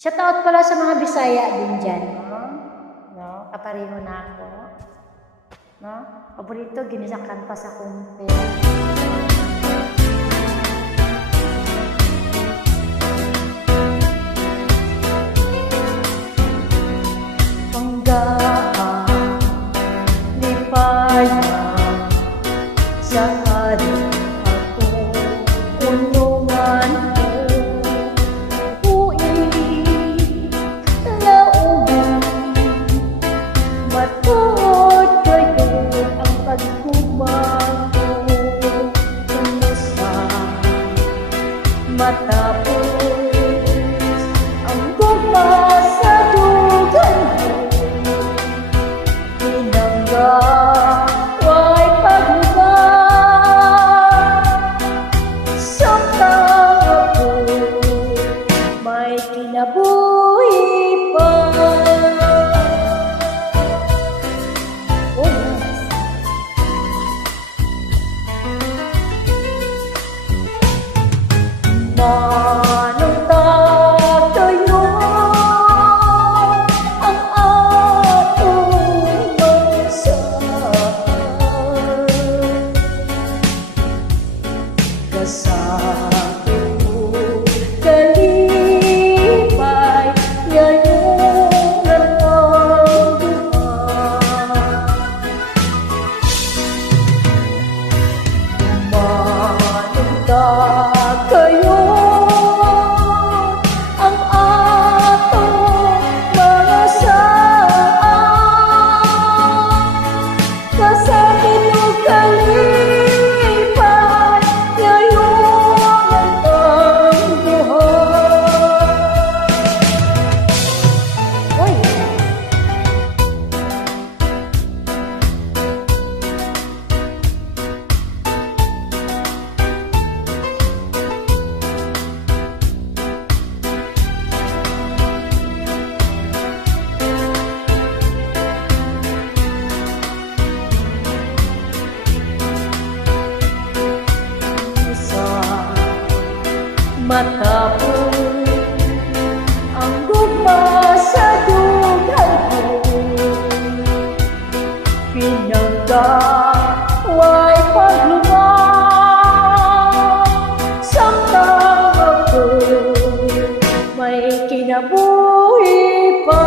Shoutout pala sa mga Bisaya din dyan, no? No? Kapareho na ako. No? Paborito, ginisang kanta sa kumpe. Panggaan, lipaya, sa hari ako, unungan ko. Matod kayo ang pagkumango sa matapos ang guma sa dugan mo. Pinangga ay pagluban, samtang ako may kinabuhi pa. Manong tayo ang atong magsahan, kasama ko kalipay ngayong natangguhan. Manong tayo matapos ang guma sa dugan ko. Pinangga ay pagluman, samtang ako may kinabuhi pa.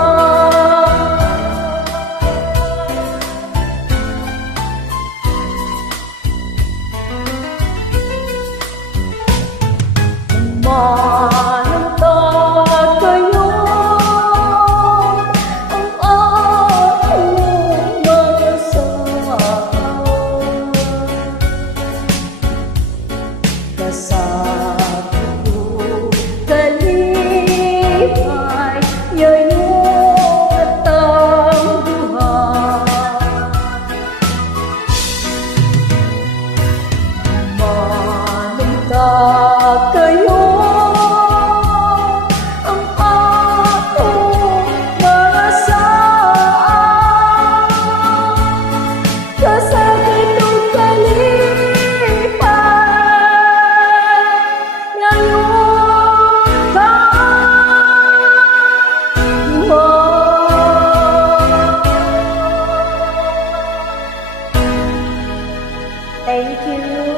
Manong tayo ang atong magsahan, kasama ko kalipay ngayong natangguhan. Manong tayo